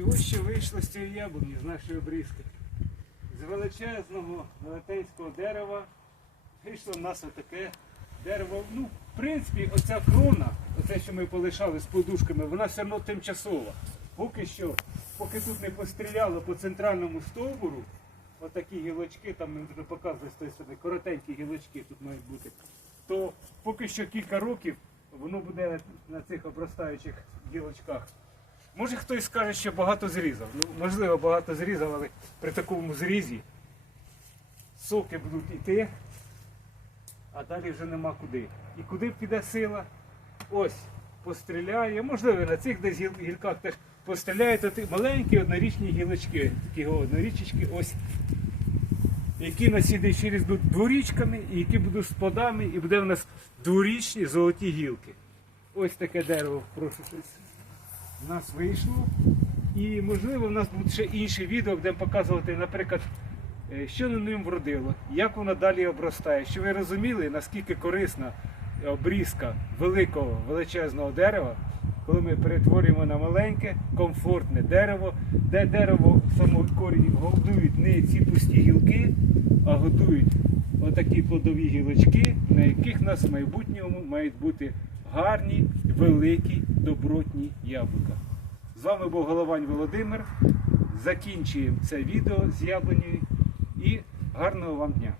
І ось що вийшло з цієї яблуні, з нашої обрізки. З величезного велетенського дерева вийшло в нас отаке дерево. Ну, в принципі, оця крона, оце, що ми полишали з подушками, вона все одно тимчасова. Поки що, поки тут не постріляло по центральному стовбуру, отакі гілочки, там ми вже показували з тої сторони, коротенькі гілочки тут мають бути, то поки що кілька років воно буде на цих обростаючих гілочках. Може хтось скаже, що багато зрізав. Ну, можливо, багато зрізав, але при такому зрізі соки будуть йти, а далі вже нема куди. І куди піде сила? Ось, постріляє, можливо, на цих десь гіл- гілках теж постріляє, то маленькі однорічні гілочки, такі однорічечки, ось, які на через будуть дворічками, і які будуть з плодами, і буде в нас дворічні золоті гілки. Ось таке дерево, прошу в нас вийшло. І можливо в нас буде ще інше відео, де показувати, наприклад, е, що на ним вродило, як воно далі обростає. Щоб ви розуміли, наскільки корисна обрізка великого величезного дерева, коли ми перетворюємо на маленьке, комфортне дерево, де дерево само корінь годують не ці пусті гілки, а годують отакі плодові гілочки, на яких в нас в майбутньому мають бути гарні, великі, добротні яблука. З вами був Головань Володимир. Закінчуємо це відео з яблунею і гарного вам дня!